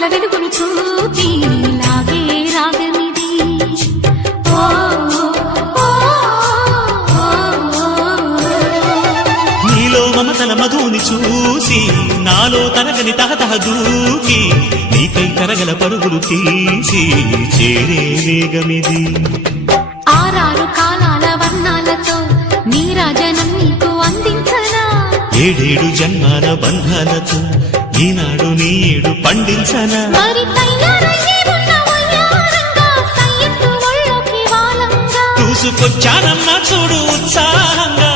తలపుల వెలుగును చూపి లాగే రాగమిది. నీలో మమతల మధుని చూసి నాలో తరగని తహతహ దూకి నీకై తరగల పరుగులు తీసి చేరే వేగమిది. ఆరారు కాలాల వర్ణాలతో నీరాజనం నీకు అందించనా? ఏడేడు జన్మాల బంధాలతో ఈనాడు నీడు పండించనా? చూసుకొచ్చానమ్మా చూడు ఉత్సాహంగా.